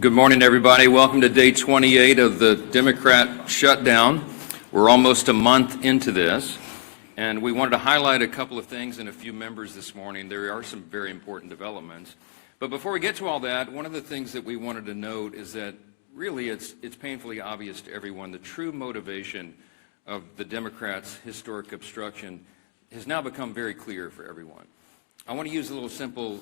Good morning, everybody. Welcome to day 28 of the Democrat shutdown. We're almost a month into this, and we wanted to highlight a couple of things and a few members this morning. There are some very important developments. But before we get to all that, one of the things that we wanted to note is that really it's painfully obvious to everyone the true motivation of the Democrats' historic obstruction has now become very clear for everyone. I want to use a little simple,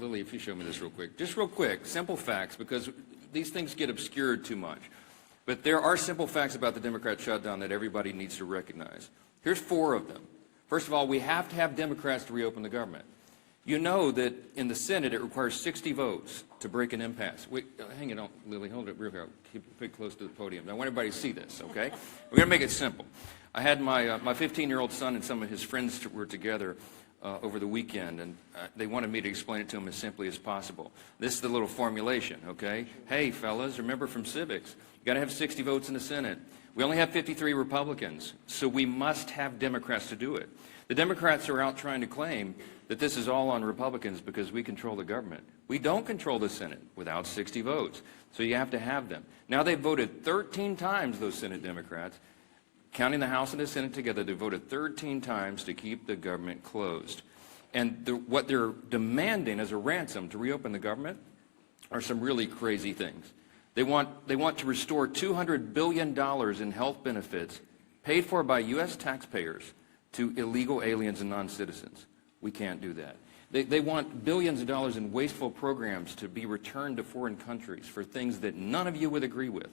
Lily, if you show me this real quick. Just real quick, simple facts, because these things get obscured too much. But there are simple facts about the Democrat shutdown that everybody needs to recognize. Here's 4 of them. First of all, we have to have Democrats to reopen the government. You know that in the Senate it requires 60 votes to break an impasse. Wait, hang on, Lily, hold it real quick. Keep it close to the podium. I want everybody to see this, okay? We're going to make it simple. I had my 15-year-old son and some of his friends were together over the weekend, and they wanted me to explain it to them as simply as possible. This is the little formulation, okay? Hey, fellas, remember from civics, you got to have 60 votes in the Senate. We only have 53 Republicans, so we must have Democrats to do it. The Democrats are out trying to claim that this is all on Republicans because we control the government. We don't control the Senate without 60 votes, so you have to have them. Now they've voted 13 times, those Senate Democrats, counting the House and the Senate together. They voted 13 times to keep the government closed. And what they're demanding as a ransom to reopen the government are some really crazy things. They want to restore $200 billion in health benefits paid for by U.S. taxpayers to illegal aliens and non-citizens. We can't do that. They want billions of dollars in wasteful programs to be returned to foreign countries for things that none of you would agree with.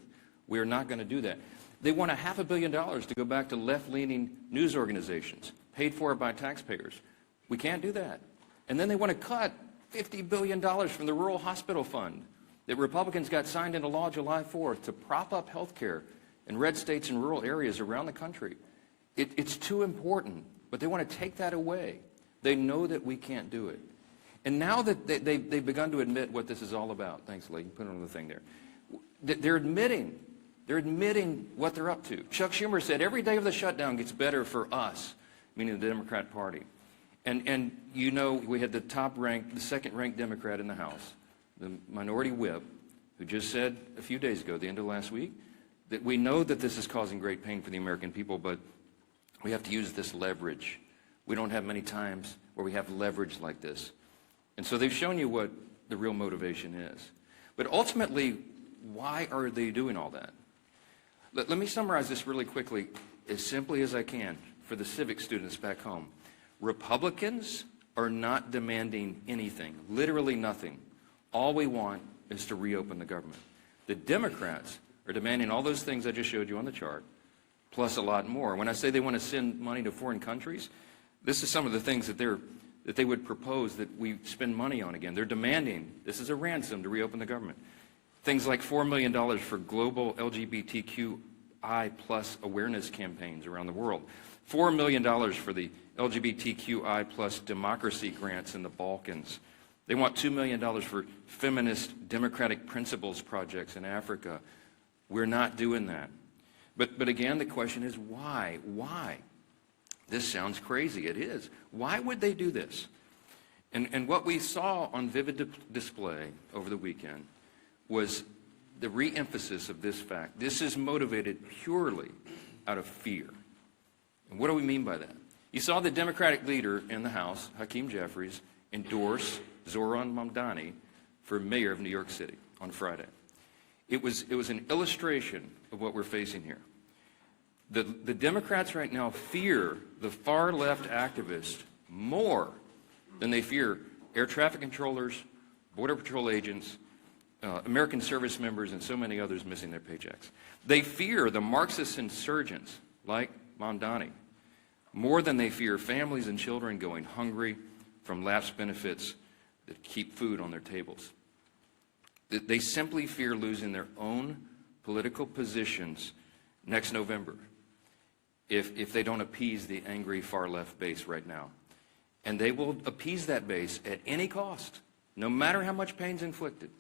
We are not going to do that. They want $500 million to go back to left-leaning news organizations paid for by taxpayers. We can't do that. And then they want to cut $50 billion from the Rural Hospital Fund that Republicans got signed into law July 4th to prop up health care in red states and rural areas around the country. It's too important, but they want to take that away. They know that we can't do it. And now that they've begun to admit what this is all about. Thanks, Lee. Put it on the thing there. They're admitting what they're up to. Chuck Schumer said every day of the shutdown gets better for us, meaning the Democrat Party. And you know, we had the second-ranked Democrat in the House, the minority whip, who just said a few days ago, the end of last week, that we know that this is causing great pain for the American people, but we have to use this leverage. We don't have many times where we have leverage like this. And so they've shown you what the real motivation is. But ultimately, why are they doing all that? Let me summarize this really quickly, as simply as I can, for the civic students back home. Republicans are not demanding anything, literally nothing. All we want is to reopen the government. The Democrats are demanding all those things I just showed you on the chart, plus a lot more. When I say they want to send money to foreign countries, this is some of the things that they would propose that we spend money on again. They're demanding, this is a ransom to reopen the government. Things like $4 million for global LGBTQI plus awareness campaigns around the world. $4 million for the LGBTQI plus democracy grants in the Balkans. They want $2 million for feminist democratic principles projects in Africa. We're not doing that. But again, the question is why? Why? This sounds crazy. It is. Why would they do this? And what we saw on vivid display over the weekend was the re-emphasis of this fact. This is motivated purely out of fear. And what do we mean by that? You saw the Democratic leader in the House, Hakeem Jeffries, endorse Zohran Mamdani for mayor of New York City on Friday. It was an illustration of what we're facing here. The Democrats right now fear the far-left activists more than they fear air traffic controllers, border patrol agents, American service members, and so many others missing their paychecks. They fear the Marxist insurgents like Mamdani more than they fear families and children going hungry from lapsed benefits that keep food on their tables. They simply fear losing their own political positions next November if they don't appease the angry far-left base right now. And they will appease that base at any cost, no matter how much pain's inflicted.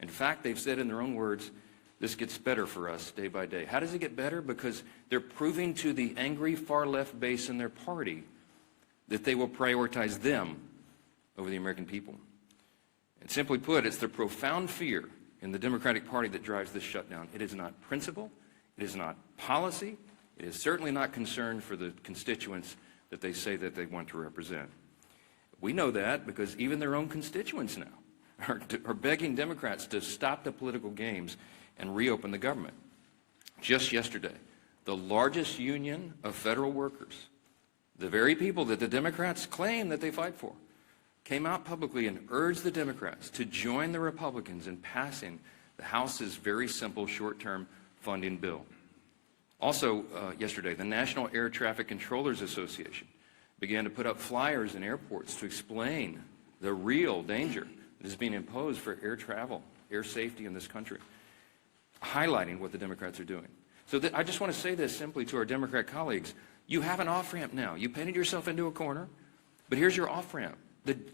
In fact, they've said in their own words, this gets better for us day by day. How does it get better? Because they're proving to the angry far-left base in their party that they will prioritize them over the American people. And simply put, it's the profound fear in the Democratic Party that drives this shutdown. It is not principle. It is not policy. It is certainly not concern for the constituents that they say that they want to represent. We know that because even their own constituents now are begging Democrats to stop the political games and reopen the government. Just yesterday, the largest union of federal workers, the very people that the Democrats claim that they fight for, came out publicly and urged the Democrats to join the Republicans in passing the House's very simple short-term funding bill. Also, yesterday, the National Air Traffic Controllers Association began to put up flyers in airports to explain the real danger that is being imposed for air travel, air safety in this country, highlighting what the Democrats are doing. So I just want to say this simply to our Democrat colleagues. You have an off-ramp now. You painted yourself into a corner, but here's your off-ramp.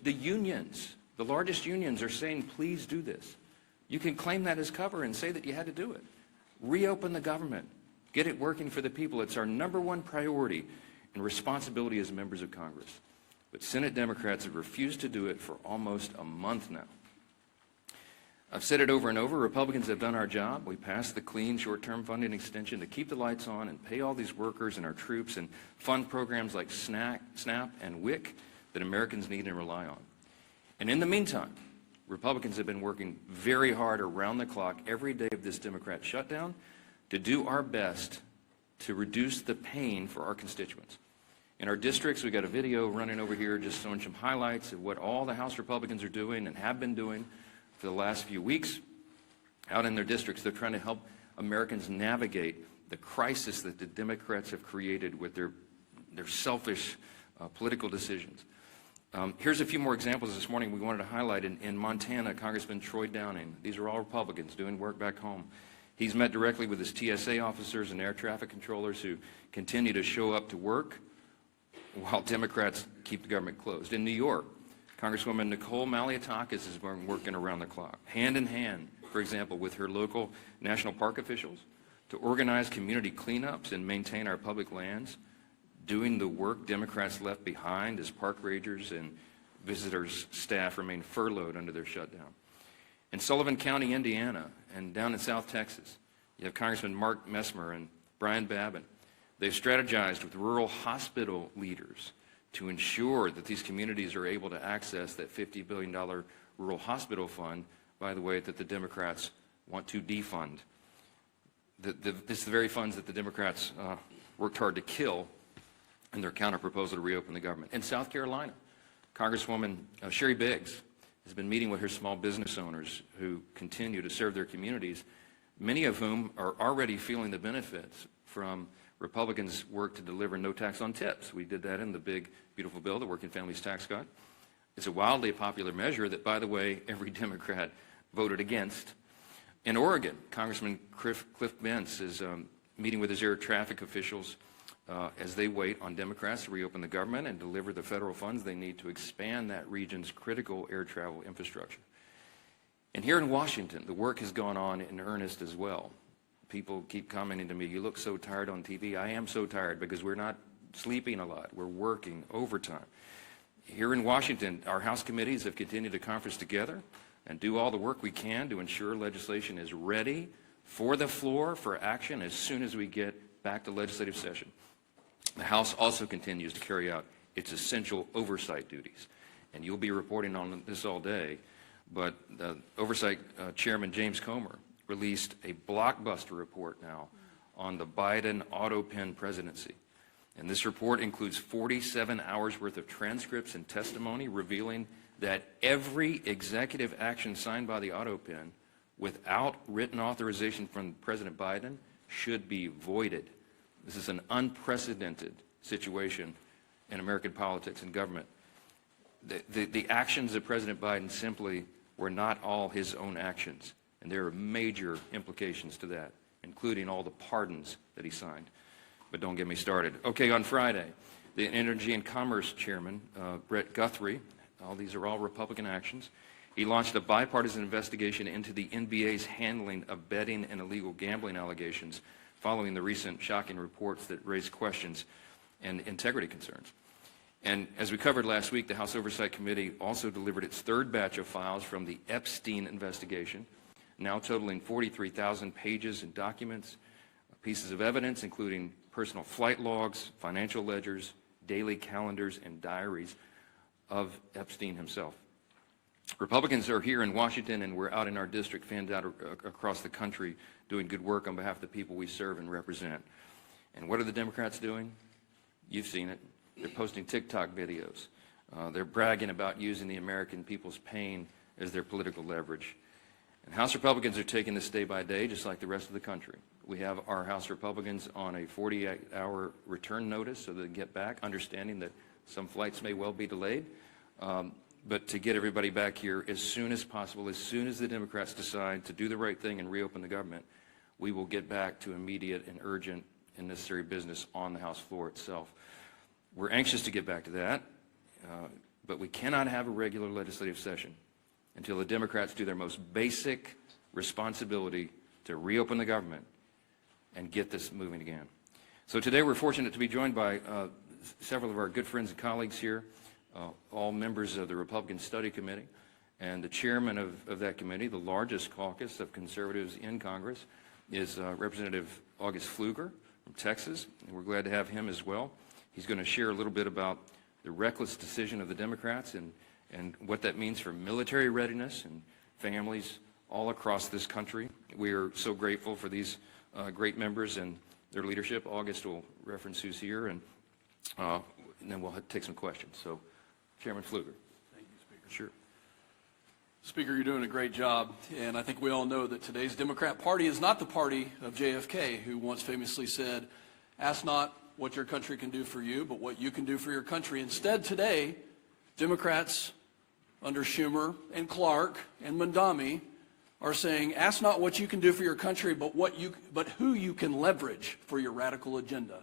The unions, the largest unions, are saying, please do this. You can claim that as cover and say that you had to do it. Reopen the government. Get it working for the people. It's our #1 priority and responsibility as members of Congress. But Senate Democrats have refused to do it for almost a month now. I've said it over and over. Republicans have done our job. We passed the clean short-term funding extension to keep the lights on and pay all these workers and our troops and fund programs like SNAP and WIC that Americans need and rely on. And in the meantime, Republicans have been working very hard around the clock every day of this Democrat shutdown to do our best to reduce the pain for our constituents. In our districts, we've got a video running over here just showing some highlights of what all the House Republicans are doing and have been doing for the last few weeks. Out in their districts, they're trying to help Americans navigate the crisis that the Democrats have created with their selfish political decisions. Here's a few more examples this morning we wanted to highlight. In Montana, Congressman Troy Downing, these are all Republicans doing work back home. He's met directly with his TSA officers and air traffic controllers who continue to show up to work while Democrats keep the government closed. In New York, Congresswoman Nicole Malliotakis has been working around the clock, hand in hand, for example, with her local national park officials to organize community cleanups and maintain our public lands, doing the work Democrats left behind as park rangers and visitors' staff remain furloughed under their shutdown. In Sullivan County, Indiana, and down in South Texas, you have Congressman Mark Messmer and Brian Babin. They've strategized with rural hospital leaders to ensure that these communities are able to access that $50 billion rural hospital fund, by the way, that the Democrats want to defund. This is the very funds that the Democrats worked hard to kill in their counterproposal to reopen the government. In South Carolina, Congresswoman Sherry Biggs has been meeting with her small business owners who continue to serve their communities, many of whom are already feeling the benefits from Republicans' work to deliver no tax on tips. We did that in the big, beautiful bill, the Working Families Tax Cut. It's a wildly popular measure that, by the way, every Democrat voted against. In Oregon, Congressman Cliff Bentz is meeting with his air traffic officials as they wait on Democrats to reopen the government and deliver the federal funds they need to expand that region's critical air travel infrastructure. And here in Washington, the work has gone on in earnest as well. People keep commenting to me, you look so tired on TV. I am so tired because we're not sleeping a lot. We're working overtime. Here in Washington, our House committees have continued to conference together and do all the work we can to ensure legislation is ready for the floor for action as soon as we get back to legislative session. The House also continues to carry out its essential oversight duties. And you'll be reporting on this all day, but the Oversight Chairman James Comer released a blockbuster report now on the Biden auto pen presidency. And this report includes 47 hours worth of transcripts and testimony revealing that every executive action signed by the auto pen without written authorization from President Biden should be voided. This is an unprecedented situation in American politics and government. The actions of President Biden simply were not all his own actions. And there are major implications to that, including all the pardons that he signed. But don't get me started. Okay, on Friday, the Energy and Commerce Chairman, Brett Guthrie, these are all Republican actions, he launched a bipartisan investigation into the NBA's handling of betting and illegal gambling allegations following the recent shocking reports that raised questions and integrity concerns. And as we covered last week, the House Oversight Committee also delivered its third batch of files from the Epstein investigation. now totaling 43,000 pages and documents, pieces of evidence, including personal flight logs, financial ledgers, daily calendars, and diaries of Epstein himself. Republicans are here in Washington, and we're out in our district, fans out across the country, doing good work on behalf of the people we serve and represent. And what are the Democrats doing? You've seen it. They're posting TikTok videos. They're bragging about using the American people's pain as their political leverage. And House Republicans are taking this day by day, just like the rest of the country. We have our House Republicans on a 48-hour return notice so they get back, understanding that some flights may well be delayed. But to get everybody back here as soon as possible, as soon as the Democrats decide to do the right thing and reopen the government, we will get back to immediate and urgent and necessary business on the House floor itself. We're anxious to get back to that, but we cannot have a regular legislative session until the Democrats do their most basic responsibility to reopen the government and get this moving again. So today we're fortunate to be joined by several of our good friends and colleagues here, all members of the Republican Study Committee, and the chairman of that committee, the largest caucus of conservatives in Congress, is Representative August Pfluger from Texas, and we're glad to have him as well. He's going to share a little bit about the reckless decision of the Democrats and what that means for military readiness and families all across this country. We are so grateful for these great members and their leadership. August will reference who's here, and then we'll take some questions. So, Chairman Pfluger. Thank you, Speaker. Sure. Speaker, you're doing a great job, and I think we all know that today's Democrat Party is not the party of JFK, who once famously said, "Ask not what your country can do for you, but what you can do for your country." Instead, today, Democrats under Schumer and Clark and Mondami are saying, "Ask not what you can do for your country, but who you can leverage for your radical agenda."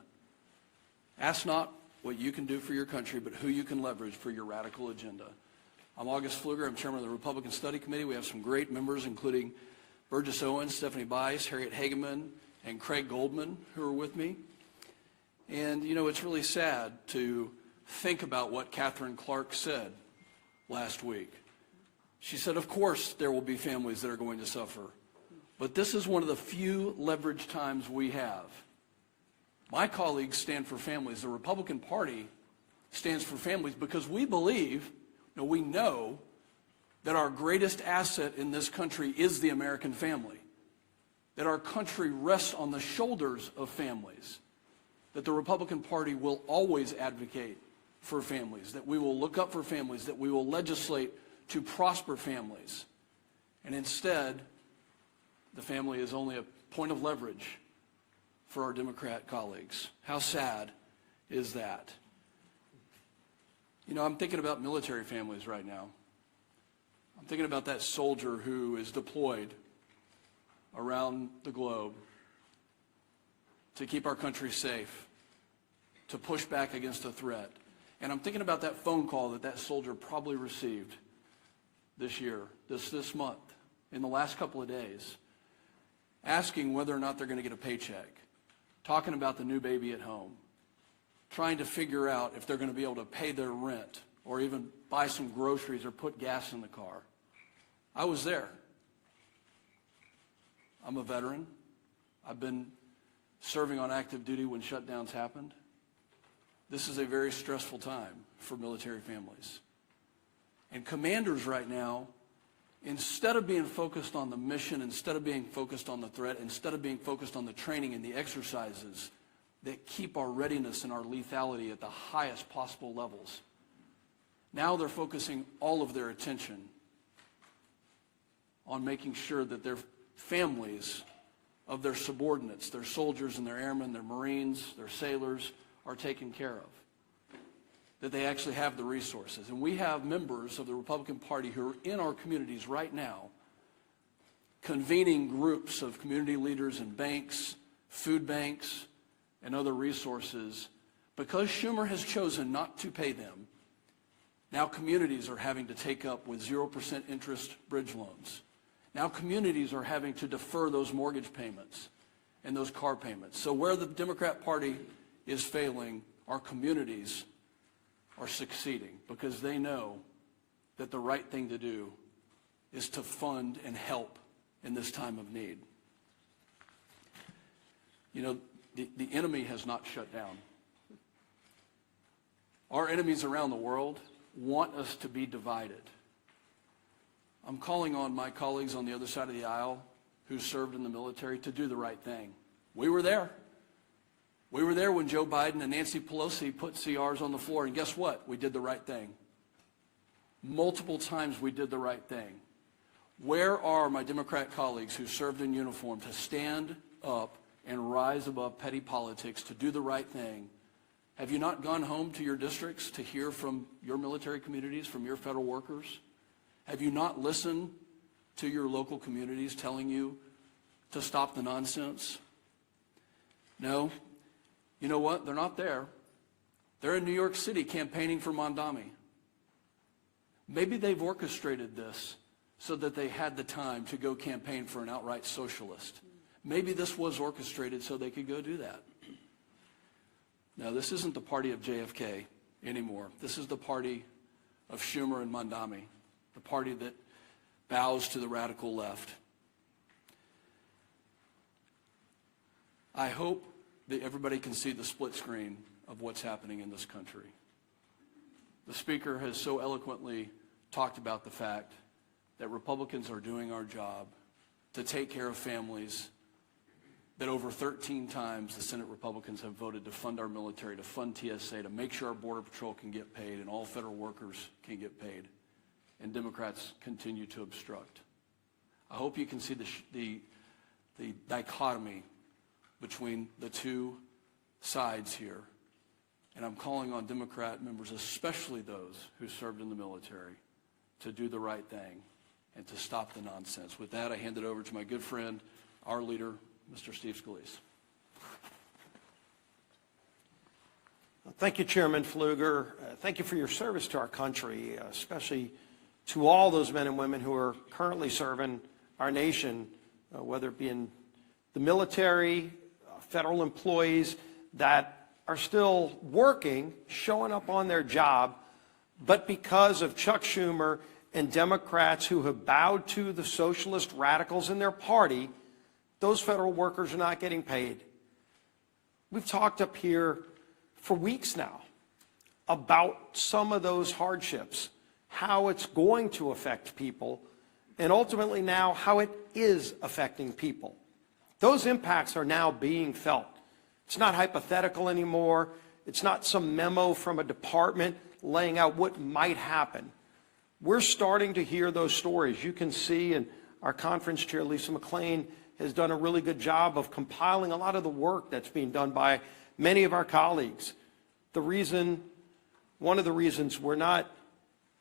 Ask not what you can do for your country, but who you can leverage for your radical agenda. I'm August Pfluger. I'm chairman of the Republican Study Committee. We have some great members, including Burgess Owens, Stephanie Bice, Harriet Hageman, and Craig Goldman, who are with me. And, you know, it's really sad to think about what Catherine Clark said last week. She said, of course, there will be families that are going to suffer, but this is one of the few leverage times we have. My colleagues stand for families. The Republican Party stands for families because we believe, we know that our greatest asset in this country is the American family, that our country rests on the shoulders of families, that the Republican Party will always advocate for families, that we will look up for families, that we will legislate to prosper families. And instead, the family is only a point of leverage for our Democrat colleagues. How sad is that? You know, I'm thinking about military families right now. I'm thinking about that soldier who is deployed around the globe to keep our country safe, to push back against a threat. And I'm thinking about that phone call that soldier probably received this year, this month, in the last couple of days, asking whether or not they're going to get a paycheck, talking about the new baby at home, trying to figure out if they're going to be able to pay their rent or even buy some groceries or put gas in the car. I was there. I'm a veteran. I've been serving on active duty when shutdowns happened. This is a very stressful time for military families. And commanders right now, instead of being focused on the mission, instead of being focused on the threat, instead of being focused on the training and the exercises that keep our readiness and our lethality at the highest possible levels, now they're focusing all of their attention on making sure that their families of their subordinates, their soldiers and their airmen, their Marines, their sailors, are taken care of, that they actually have the resources. And we have members of the Republican Party who are in our communities right now convening groups of community leaders and banks, food banks, and other resources. Because Schumer has chosen not to pay them, now communities are having to take up with 0% interest bridge loans. Now communities are having to defer those mortgage payments and those car payments. So where the Democrat Party is failing, our communities are succeeding because they know that the right thing to do is to fund and help in this time of need. You know, the enemy has not shut down. Our enemies around the world want us to be divided. I'm calling on my colleagues on the other side of the aisle who served in the military to do the right thing. We were there. We were there when Joe Biden and Nancy Pelosi put CRs on the floor, and guess what? We did the right thing. Multiple times we did the right thing. Where are my Democrat colleagues who served in uniform to stand up and rise above petty politics, to do the right thing? Have you not gone home to your districts to hear from your military communities, from your federal workers? Have you not listened to your local communities telling you to stop the nonsense? No. You know what? They're not there. They're in New York City campaigning for Mondami. Maybe they've orchestrated this so that they had the time to go campaign for an outright socialist. Maybe this was orchestrated so they could go do that. No, this isn't the party of JFK anymore. This is the party of Schumer and Mondami, the party that bows to the radical left. I hope that everybody can see the split screen of what's happening in this country. The speaker has so eloquently talked about the fact that Republicans are doing our job to take care of families, that over 13 times the Senate Republicans have voted to fund our military, to fund TSA, to make sure our Border Patrol can get paid and all federal workers can get paid. And Democrats continue to obstruct. I hope you can see the dichotomy between the two sides here. And I'm calling on Democrat members, especially those who served in the military, to do the right thing and to stop the nonsense. With that, I hand it over to my good friend, our leader, Mr. Steve Scalise. Thank you, Chairman Pfluger. Thank you for your service to our country, especially to all those men and women who are currently serving our nation, whether it be in the military, federal employees that are still working, showing up on their job, but because of Chuck Schumer and Democrats who have bowed to the socialist radicals in their party, those federal workers are not getting paid. We've talked up here for weeks now about some of those hardships, how it's going to affect people, and ultimately now how it is affecting people. Those impacts are now being felt. It's not hypothetical anymore. It's not some memo from a department laying out what might happen. We're starting to hear those stories. You can see, and our conference chair, Lisa McClain, has done a really good job of compiling a lot of the work that's being done by many of our colleagues. One of the reasons we're not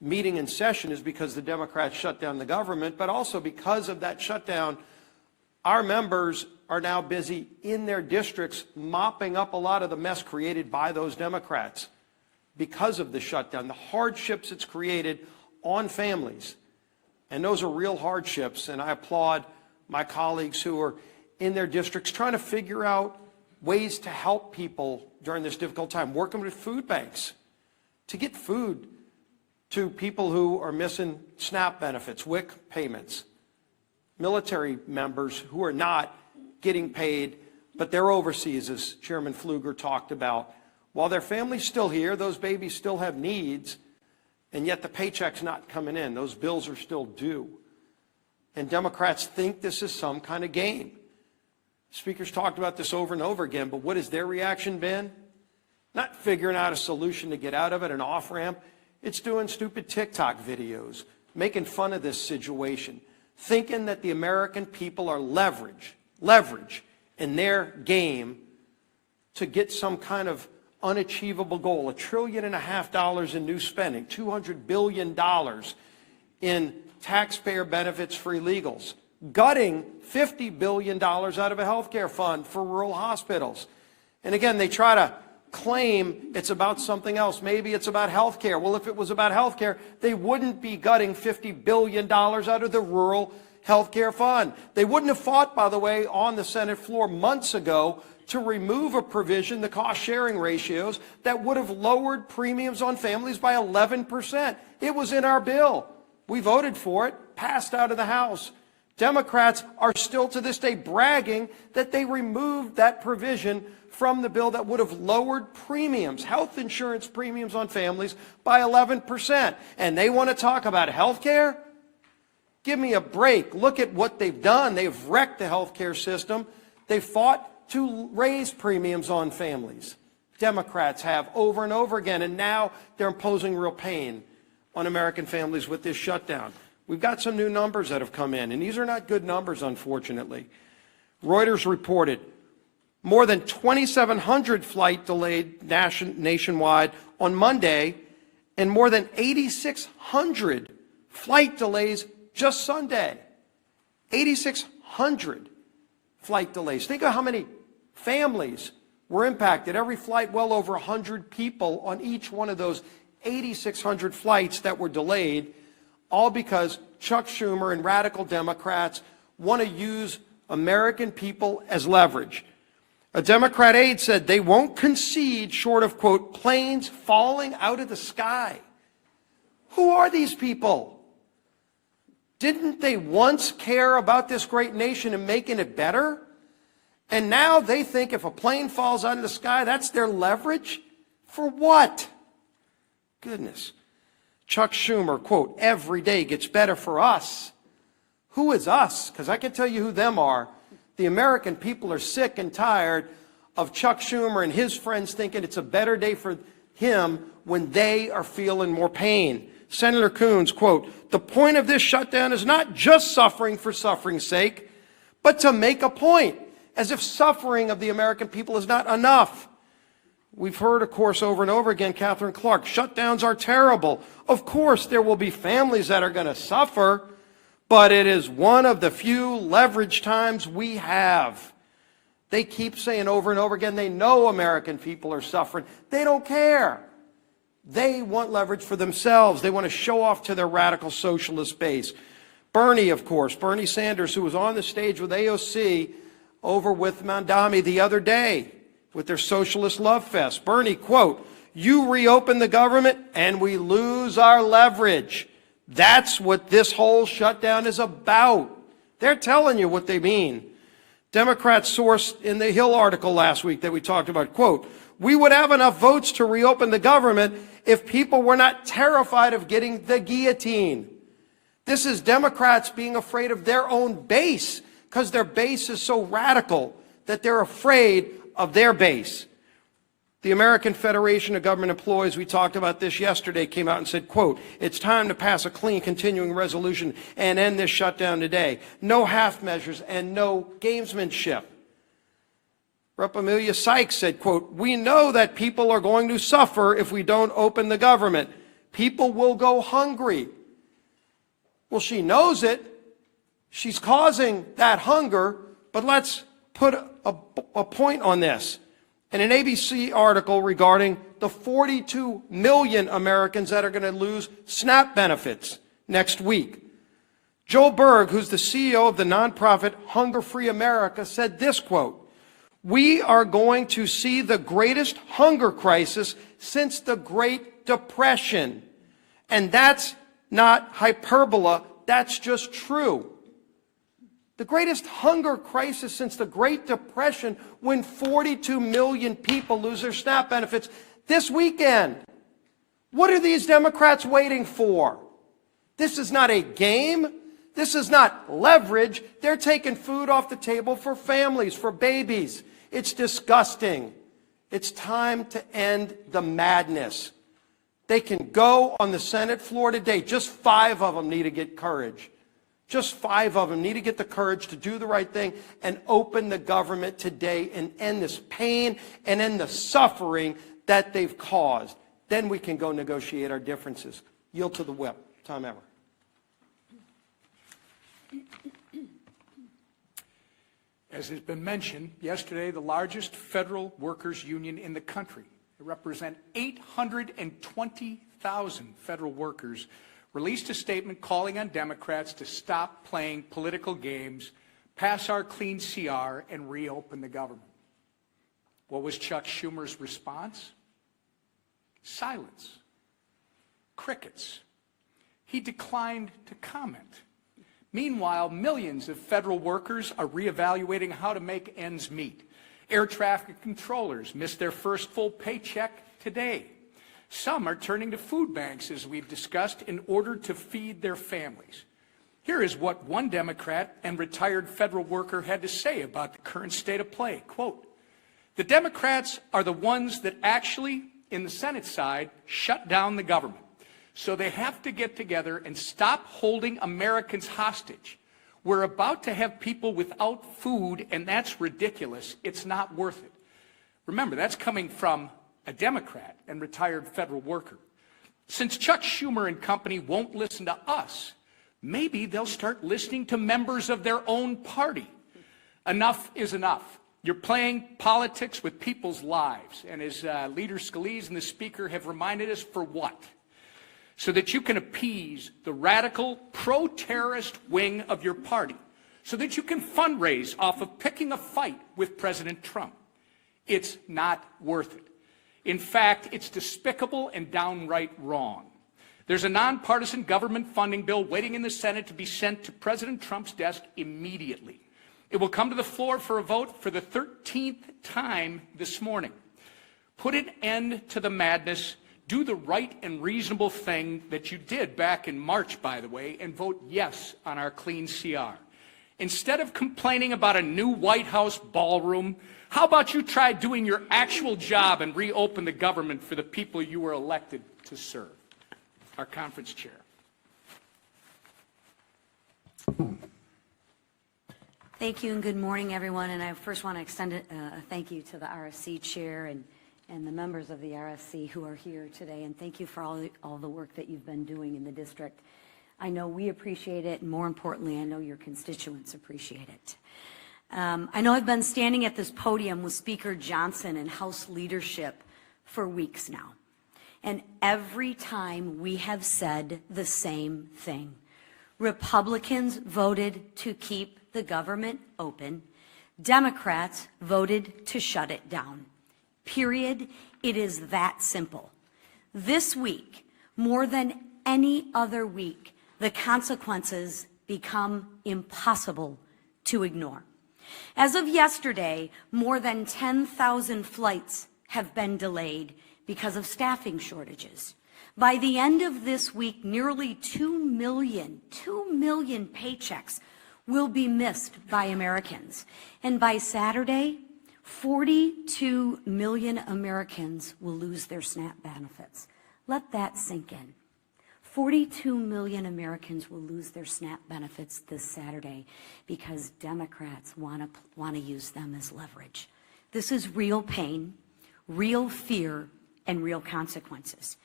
meeting in session is because the Democrats shut down the government, but also because of that shutdown, our members are now busy in their districts mopping up a lot of the mess created by those Democrats because of the shutdown, the hardships it's created on families. And those are real hardships, and I applaud my colleagues who are in their districts trying to figure out ways to help people during this difficult time, working with food banks to get food to people who are missing SNAP benefits, WIC payments, military members who are not getting paid, but they're overseas, as Chairman Pfluger talked about. While their family's still here, those babies still have needs, and yet the paycheck's not coming in. Those bills are still due. And Democrats think this is some kind of game. Speakers talked about this over and over again, but what has their reaction been? Not figuring out a solution to get out of it, an off-ramp. It's doing stupid TikTok videos, making fun of this situation, thinking that the American people are leverage in their game to get some kind of unachievable goal, $1.5 trillion in new spending, $200 billion in taxpayer benefits for illegals, gutting $50 billion out of a health care fund for rural hospitals. And again, they try to claim it's about something else. Maybe it's about health care. Well, if it was about health care, they wouldn't be gutting $50 billion out of the rural health care fund. They wouldn't have fought, by the way, on the Senate floor months ago to remove a provision, the cost-sharing ratios, that would have lowered premiums on families by 11%. It was in our bill. We voted for it, passed out of the House Democrats are still to this day bragging that they removed that provision from the bill that would have lowered premiums, health insurance premiums on families by 11%. And they want to talk about health care? Give me a break. Look at what they've done. They've wrecked the health care system. They fought to raise premiums on families. Democrats have over and over again, and now they're imposing real pain on American families with this shutdown. We've got some new numbers that have come in, and these are not good numbers, unfortunately. Reuters reported more than 2,700 flight delayed nationwide on Monday, and more than 8,600 flight delays just Sunday. 8,600 flight delays. Think of how many families were impacted. Every flight, well over 100 people on each one of those 8,600 flights that were delayed, all because Chuck Schumer and radical Democrats want to use American people as leverage. A Democrat aide said they won't concede short of, quote, planes falling out of the sky. Who are these people? Didn't they once care about this great nation and making it better? And now they think if a plane falls out of the sky, that's their leverage? For what? Goodness. Chuck Schumer, quote, every day gets better for us. Who is us? Because I can tell you who them are. The American people are sick and tired of Chuck Schumer and his friends thinking it's a better day for him when they are feeling more pain. Senator Coons, quote, the point of this shutdown is not just suffering for suffering's sake, but to make a point, as if suffering of the American people is not enough. We've heard, of course, over and over again, Catherine Clark, shutdowns are terrible. Of course, there will be families that are going to suffer, but it is one of the few leverage times we have. They keep saying over and over again, they know American people are suffering. They don't care. They want leverage for themselves. They want to show off to their radical socialist base. Bernie, of course, Bernie Sanders, who was on the stage with AOC over with Mandami the other day with their socialist love fest. Bernie, quote, you reopen the government and we lose our leverage. That's what this whole shutdown is about. They're telling you what they mean. Democrats sourced in the Hill article last week that we talked about, quote, we would have enough votes to reopen the government if people were not terrified of getting the guillotine. This is Democrats being afraid of their own base because their base is so radical that they're afraid of their base. The American Federation of Government Employees, we talked about this yesterday, came out and said, quote, it's time to pass a clean continuing resolution and end this shutdown today. No half measures and no gamesmanship. Rep. Amelia Sykes said, quote, we know that people are going to suffer if we don't open the government. People will go hungry. Well, she knows it. She's causing that hunger, but let's put a point on this. In an ABC article regarding the 42 million Americans that are going to lose SNAP benefits next week, Joel Berg, who's the CEO of the nonprofit Hunger Free America, said this, quote, we are going to see the greatest hunger crisis since the Great Depression. And that's not hyperbole, that's just true. The greatest hunger crisis since the Great Depression, when 42 million people lose their SNAP benefits this weekend. What are these Democrats waiting for? This is not a game. This is not leverage. They're taking food off the table for families, for babies. It's disgusting. It's time to end the madness. They can go on the Senate floor today. Just 5 of them need to get courage. Just 5 of them need to get the courage to do the right thing and open the government today and end this pain and end the suffering that they've caused. Then we can go negotiate our differences. Yield to the whip. Tom Emmer. As has been mentioned, yesterday the largest federal workers union in the country, they represent 820,000 federal workers, released a statement calling on Democrats to stop playing political games, pass our clean CR, and reopen the government. What was Chuck Schumer's response? Silence. Crickets. He declined to comment Meanwhile, millions of federal workers are reevaluating how to make ends meet. Air traffic controllers missed their first full paycheck today. Some are turning to food banks, as we've discussed, in order to feed their families. Here is what one Democrat and retired federal worker had to say about the current state of play. Quote, "The Democrats are the ones that actually, in the Senate side, shut down the government. So they have to get together and stop holding Americans hostage. We're about to have people without food, and that's ridiculous. It's not worth it." Remember, that's coming from a Democrat and retired federal worker. Since Chuck Schumer and company won't listen to us, maybe they'll start listening to members of their own party. Enough is enough. You're playing politics with people's lives. And as Leader Scalise and the Speaker have reminded us, for what? So that you can appease the radical pro-terrorist wing of your party. So that you can fundraise off of picking a fight with President Trump. It's not worth it. In fact, it's despicable and downright wrong. There's a nonpartisan government funding bill waiting in the Senate to be sent to President Trump's desk immediately. It will come to the floor for a vote for the 13th time this morning. Put an end to the madness. Do the right and reasonable thing that you did back in March, by the way, and vote yes on our clean CR. Instead of complaining about a new White House ballroom, how about you try doing your actual job and reopen the government for the people you were elected to serve? Our conference chair. Thank you and good morning, everyone. And I first want to extend a thank you to the RSC chair and the members of the RSC who are here today. And thank you for all the work that you've been doing in the district. I know we appreciate it, and more importantly, I know your constituents appreciate it. I know I've been standing at this podium with Speaker Johnson and House leadership for weeks now. And every time we have said the same thing. Republicans voted to keep the government open. Democrats voted to shut it down. Period. It is that simple. This week, more than any other week, the consequences become impossible to ignore. As of yesterday, more than 10,000 flights have been delayed because of staffing shortages. By the end of this week, nearly 2 million paychecks will be missed by Americans. And by Saturday, 42 million Americans will lose their SNAP benefits. Let that sink in. 42 million Americans will lose their SNAP benefits this Saturday because Democrats want to use them as leverage. This is real pain, real fear, and real consequences.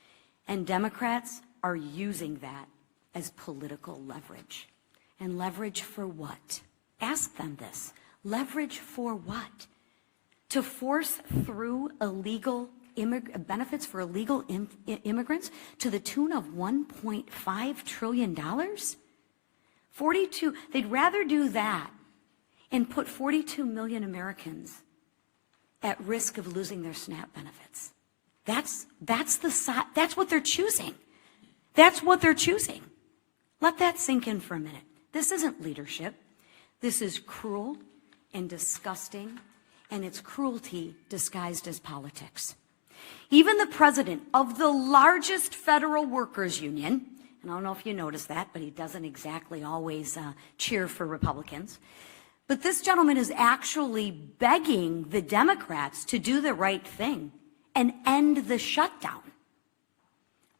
And Democrats are using that as political leverage. And leverage for what? Ask them this. Leverage for what? To force through illegal benefits for illegal immigrants to the tune of $1.5 trillion? 42, they'd rather do that and put 42 million Americans at risk of losing their SNAP benefits. That's what they're choosing. That's what they're choosing. Let that sink in for a minute. This isn't leadership. This is cruel and disgusting, and it's cruelty disguised as politics. Even the president of the largest federal workers union, and I don't know if you noticed that, but he doesn't exactly always cheer for Republicans, but this gentleman is actually begging the Democrats to do the right thing and end the shutdown.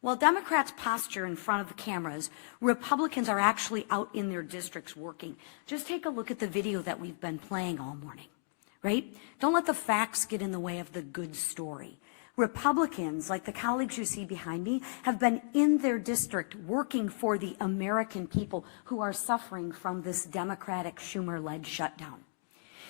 While Democrats posture in front of the cameras, Republicans are actually out in their districts working. Just take a look at the video that we've been playing all morning, right? Don't let the facts get in the way of the good story. Republicans, like the colleagues you see behind me, have been in their district working for the American people who are suffering from this Democratic Schumer-led shutdown.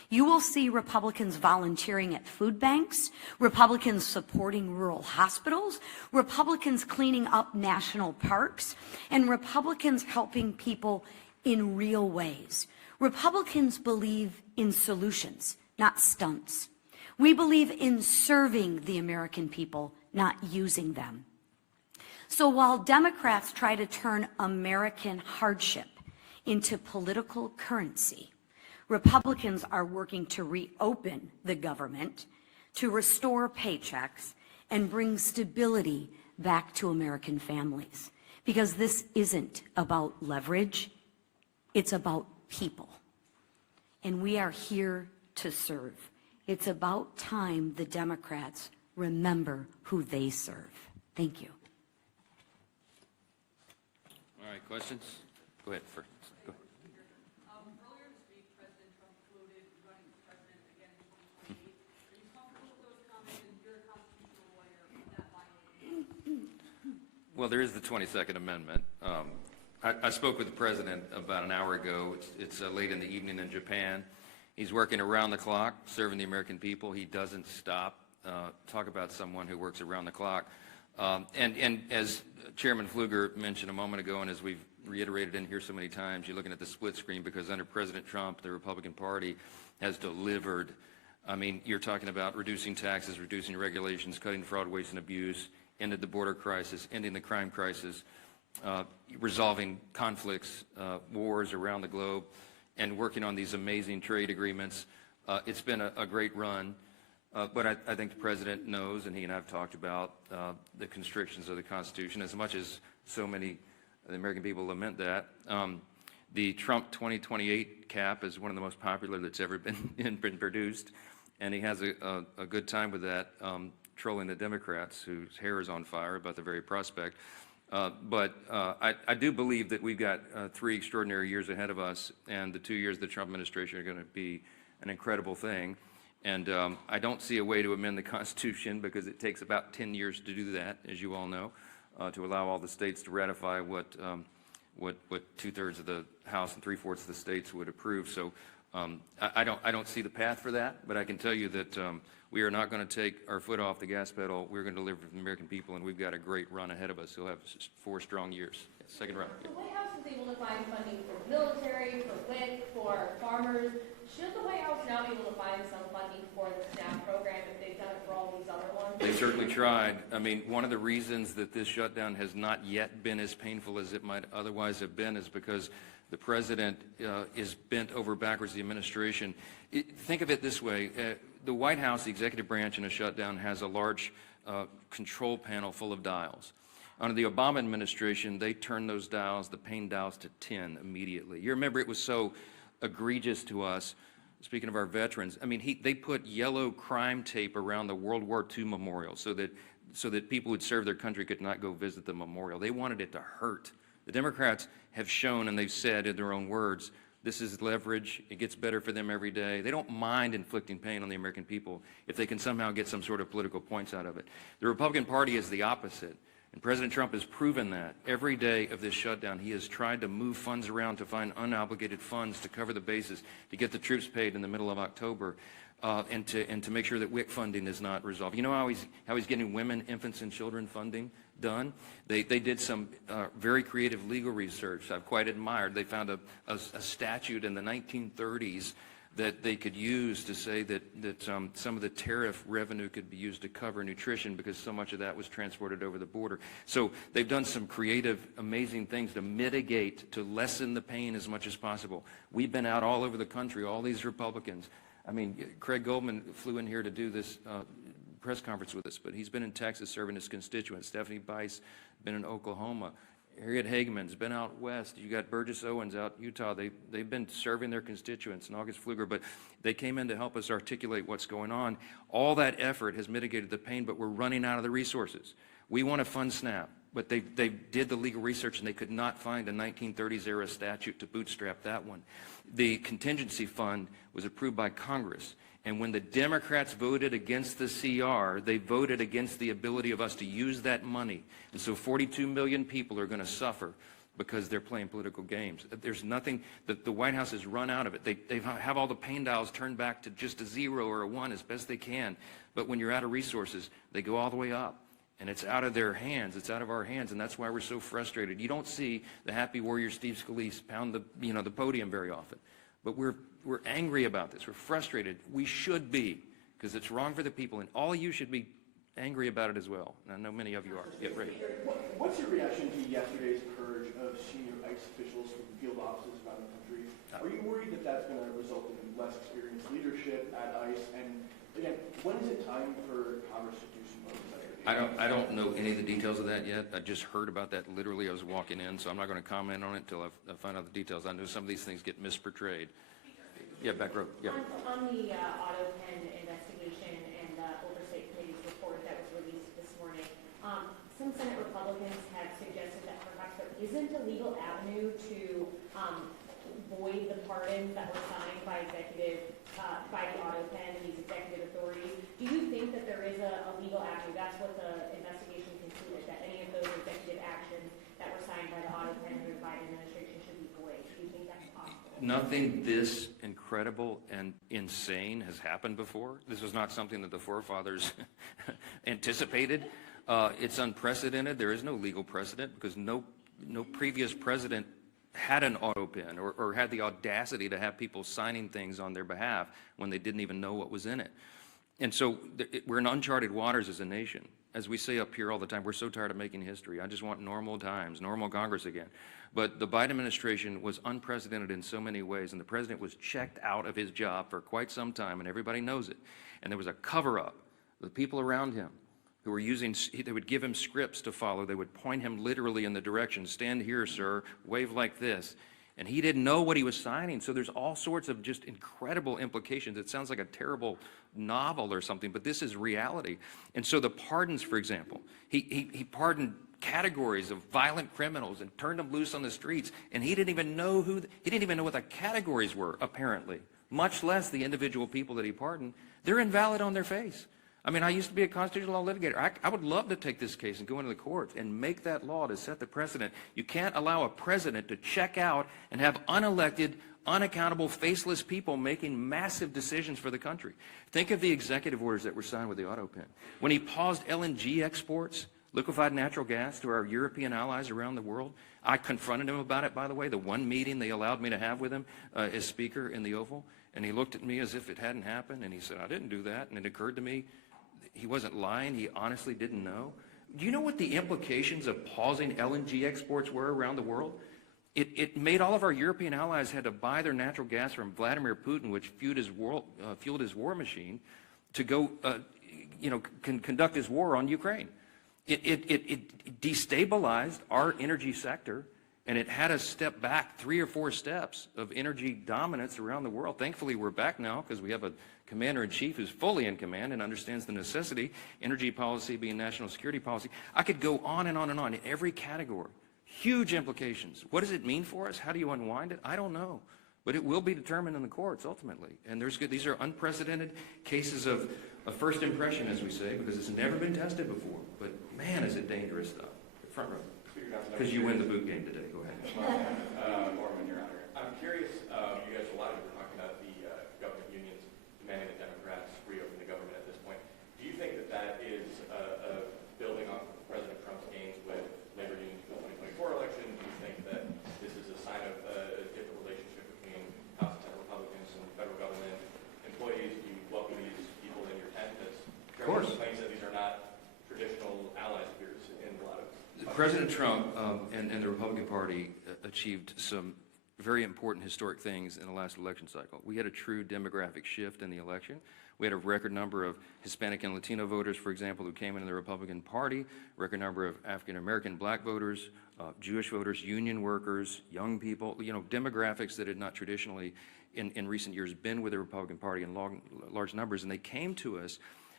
You will see Republicans volunteering at food banks, Republicans supporting rural hospitals, Republicans cleaning up national parks, and Republicans helping people in real ways. Republicans believe in solutions, not stunts. We believe in serving the American people, not using them. So while Democrats try to turn American hardship into political currency. Republicans are working to reopen the government, to restore paychecks, and bring stability back to American families. Because this isn't about leverage, it's about people. And we are here to serve. It's about time the Democrats remember who they serve. Thank you. All right, questions? Go ahead, first. Go ahead. Earlier this week, President Trump floated running for president again in 2028. Are you comfortable with those comments, and you're a constitutional lawyer, would that violate? Well, there is the 22nd Amendment. I spoke with the president about an hour ago. It's late in the evening in Japan. He's working around the clock, serving the American people. He doesn't stop. Talk about someone who works around the clock. And as Chairman Pfluger mentioned a moment ago, and as we've reiterated in here so many times, you're looking at the split screen because under President Trump, the Republican Party has delivered. I mean, you're talking about reducing taxes, reducing regulations, cutting fraud, waste, and abuse, ended the border crisis, ending the crime crisis, resolving conflicts, wars around the globe, and working on these amazing trade agreements. It's been a great run. But I think the president knows, and he and I have talked about the constrictions of the Constitution, as much as so many of the American people lament that. The Trump 2028 cap is one of the most popular that's ever been produced, and he has a good time with that, trolling the Democrats, whose hair is on fire about the very prospect. But I do believe that we've got 3 extraordinary years ahead of us, and the 2 years of the Trump administration are going to be an incredible thing. And I don't see a way to amend the Constitution because it takes about 10 years to do that, as you all know, to allow all the states to ratify what 2/3 of the House and 3/4 of the states would approve. So I don't see the path for that, but I can tell you that we are not going to take our foot off the gas pedal. We're going to deliver for the American people, and we've got a great run ahead of us. We'll have 4 strong years. Second round. The White House is able to find funding for the military, for WIC, for farmers. Should the White House now be able to find some funding for the SNAP program if they've done it for all these other ones? They certainly tried. I mean, one of the reasons that this shutdown has not yet been as painful as it might otherwise have been is because the president is bent over backwards, the administration. Think of it this way. The White House, the executive branch in a shutdown, has a large control panel full of dials. Under the Obama administration, they turned those dials, the pain dials, to 10 immediately. You remember it was so egregious to us. Speaking of our veterans, I mean, they put yellow crime tape around the World War II memorial so that people who'd served their country could not go visit the memorial. They wanted it to hurt. The Democrats have shown, and they've said in their own words, this is leverage. It gets better for them every day. They don't mind inflicting pain on the American people if they can somehow get some sort of political points out of it. The Republican Party is the opposite. And President Trump has proven that. Every day of this shutdown, he has tried to move funds around to find unobligated funds to cover the bases, to get the troops paid in the middle of October, and to make sure that WIC funding is not resolved. You know how he's getting women, infants, and children funding done? They did some very creative legal research I've quite admired. They found a statute in the 1930s that they could use to say that some of the tariff revenue could be used to cover nutrition because so much of that was transported over the border. So they've done some creative, amazing things to mitigate, to lessen the pain as much as possible. We've been out all over the country, all these Republicans. I mean, Craig Goldman flew in here to do this press conference with us, but he's been in Texas serving his constituents. Stephanie Bice been in Oklahoma. Harriet Hageman's been out west. You got Burgess Owens out in Utah. They've been serving their constituents, and August Pfluger, but they came in to help us articulate what's going on. All that effort has mitigated the pain, but we're running out of the resources. We want to fund SNAP, but they did the legal research, and they could not find a 1930s-era statute to bootstrap that one. The contingency fund was approved by Congress. And when the Democrats voted against the CR, they voted against the ability of us to use that money. And so 42 million people are going to suffer because they're playing political games. There's nothing that the White House has run out of it. They have all the pain dials turned back to just a 0 or a 1 as best they can. But when you're out of resources, they go all the way up. And it's out of their hands. It's out of our hands, and that's why we're so frustrated. You don't see the happy warrior Steve Scalise pound the podium very often. But we're angry about this. We're frustrated. We should be, because it's wrong for the people, and all of you should be angry about it as well. And I know many of you are. Get ready. What's your reaction to yesterday's purge of senior ICE officials from field offices around the Are you worried that that's going to result in less experienced leadership at ICE? And again, when is it time for Congress to do some oversight? I don't know any of the details of that yet. I just heard about that literally. I was walking in, so I'm not going to comment on it until I find out the details. I know some of these things get misportrayed. Yeah, back row. Yeah. On the auto pen investigation and the Oversight Committee's report that was released this morning, some Senate Republicans have suggested that perhaps there isn't a legal avenue to void the pardons that were signed by by the auto pen and these executive authorities. Do you think that there is a legal avenue? That's what the investigation concluded, that any of those executive actions that were signed by the auto pen and the Biden administration should be void. Do you think that's possible? Nothing this incredible and insane has happened before. This was not something that the forefathers anticipated. It's unprecedented. There is no legal precedent because no previous president had an auto pen or had the audacity to have people signing things on their behalf when they didn't even know what was in it. And so we're in uncharted waters as a nation. As we say up here all the time, we're so tired of making history. I just want normal times, normal Congress again. But the Biden administration was unprecedented in so many ways, and the president was checked out of his job for quite some time, and everybody knows it. And there was a cover-up. The people around him who were they would give him scripts to follow. They would point him literally in the direction, stand here, sir, wave like this. And he didn't know what he was signing. So there's all sorts of just incredible implications. It sounds like a terrible novel or something, but this is reality. And so the pardons, for example, he pardoned categories of violent criminals and turned them loose on the streets. And he didn't even know what the categories were, apparently, much less the individual people that he pardoned. They're invalid on their face. I mean, I used to be a constitutional law litigator. I would love to take this case and go into the courts and make that law to set the precedent. You can't allow a president to check out and have unelected, unaccountable, faceless people making massive decisions for the country. Think of the executive orders that were signed with the auto pen. When he paused LNG exports, liquefied natural gas, to our European allies around the world, I confronted him about it, by the way, the one meeting they allowed me to have with him as Speaker in the Oval. And he looked at me as if it hadn't happened, and he said, I didn't do that. And it occurred to me, he wasn't lying. He honestly didn't know. Do you know what the implications of pausing LNG exports were around the world? It made all of our European allies had to buy their natural gas from Vladimir Putin, which fueled his war machine, to go, conduct his war on Ukraine. It destabilized our energy sector, and it had us step back 3 or 4 steps of energy dominance around the world. Thankfully, we're back now because we have a commander-in-chief who's fully in command and understands the necessity, energy policy being national security policy. I could go on and on and on in every category. Huge implications. What does it mean for us? How do you unwind it? I don't know. But it will be determined in the courts ultimately. And these are unprecedented cases of first impression, as we say, because it's never been tested before. But man, is it dangerous stuff. Front row. Because you win the boot game today. Go ahead. Norman, Your Honor. I'm curious, you guys, a lot of you were talking about the government unions demanding that Democrats reopen the government at this point. Do you think that is building off of President Trump's gains with labor unions for the 2024 election? Do you think that this is a sign of a different relationship between House and Senate Republicans and federal government employees? Do you welcome these people in your tent? Of course. Claims that these are not traditional allies of yours in a lot of... President Trump and the Republican Party achieved some very important historic things in the last election cycle. We had a true demographic shift in the election. We had a record number of Hispanic and Latino voters, for example, who came into the Republican Party, record number of African-American black voters, Jewish voters, union workers, young people, demographics that had not traditionally in recent years been with the Republican Party in large numbers. And they came to us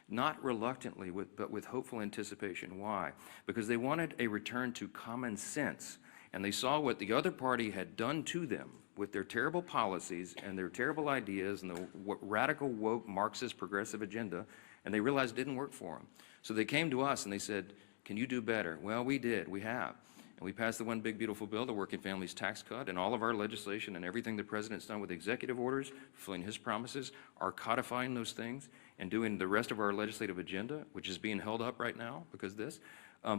not reluctantly, but with hopeful anticipation. Why? Because they wanted a return to common sense. And they saw what the other party had done to them with their terrible policies and their terrible ideas and the radical, woke, Marxist, progressive agenda, and they realized it didn't work for them. So they came to us and they said, can you do better? Well, we did. We have. And we passed the one big, beautiful bill, the Working Families Tax Cut, and all of our legislation and everything the president's done with executive orders, fulfilling his promises, are codifying those things and doing the rest of our legislative agenda, which is being held up right now because of this.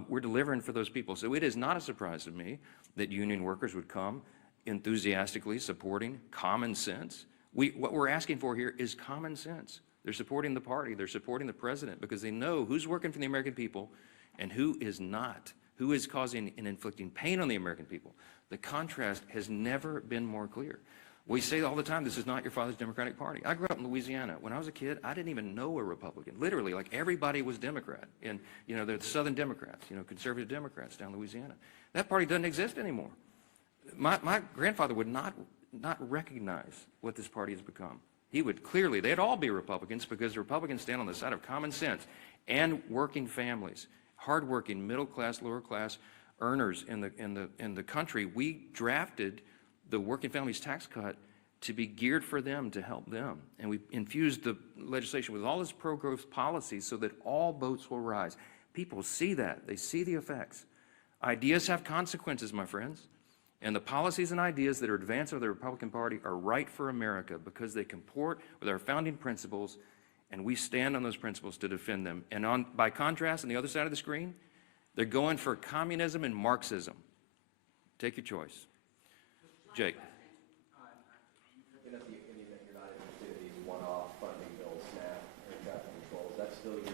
We're delivering for those people. So it is not a surprise to me that union workers would come enthusiastically supporting common sense. What we're asking for here is common sense. They're supporting the party. They're supporting the president because they know who's working for the American people and who is not, who is causing and inflicting pain on the American people. The contrast has never been more clear. We say all the time, this is not your father's Democratic Party. I grew up in Louisiana. When I was a kid, I didn't even know a Republican. Literally, like everybody was Democrat. And, you know, they're the Southern Democrats, you know, conservative Democrats down in Louisiana. That party doesn't exist anymore. My grandfather would not recognize what this party has become. He would clearly, they'd all be Republicans because the Republicans stand on the side of common sense and working families, hardworking, middle class, lower class earners in the country. We drafted the working families tax cut to be geared for them, to help them. And we infused the legislation with all its pro-growth policies so that all boats will rise. People see that. They see the effects. Ideas have consequences, my friends. And the policies and ideas that are advanced by the Republican Party are right for America because they comport with our founding principles, and we stand on those principles to defend them. And by contrast, on the other side of the screen, they're going for communism and Marxism. Take your choice. Jake. Looking at the opinion that you're not interested in these one-off funding bills, SNAP, air traffic control, is that still your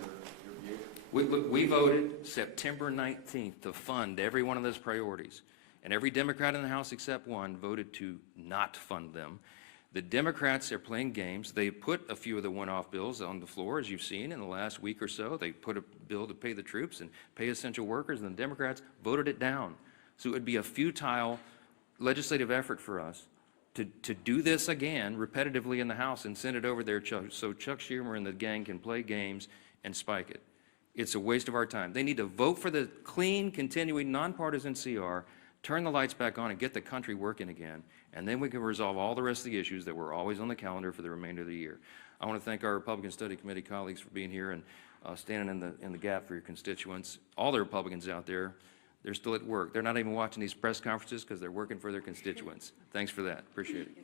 view? We voted September 19th to fund every one of those priorities. And every Democrat in the House except one voted to not fund them. The Democrats are playing games. They put a few of the one-off bills on the floor, as you've seen in the last week or so. They put a bill to pay the troops and pay essential workers, and the Democrats voted it down. So it would be a futile legislative effort for us to do this again repetitively in the House and send it over there so Chuck Schumer and the gang can play games and spike it. It's a waste of our time. They need to vote for the clean, continuing, nonpartisan CR, turn the lights back on and get the country working again, and then we can resolve all the rest of the issues that were always on the calendar for the remainder of the year. I want to thank our Republican Study Committee colleagues for being here and standing in the gap for your constituents. All the Republicans out there, they're still at work. They're not even watching these press conferences because they're working for their constituents. Thanks for that. Appreciate it.